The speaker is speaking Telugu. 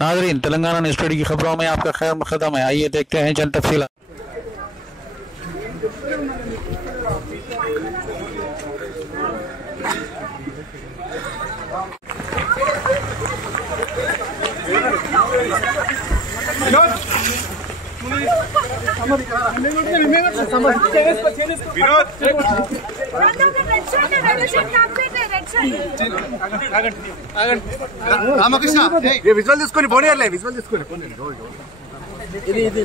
नाज़रीन, तेलंगाना न्यूज़ टुडे की खबरों में आपका खैर मक़दम है। आइए देखते हैं चंद तफसीलात। రామకృష్ణ విజువల్ తీసుకొని పోనీయర్లే విజువల్ తీసుకొని ఇది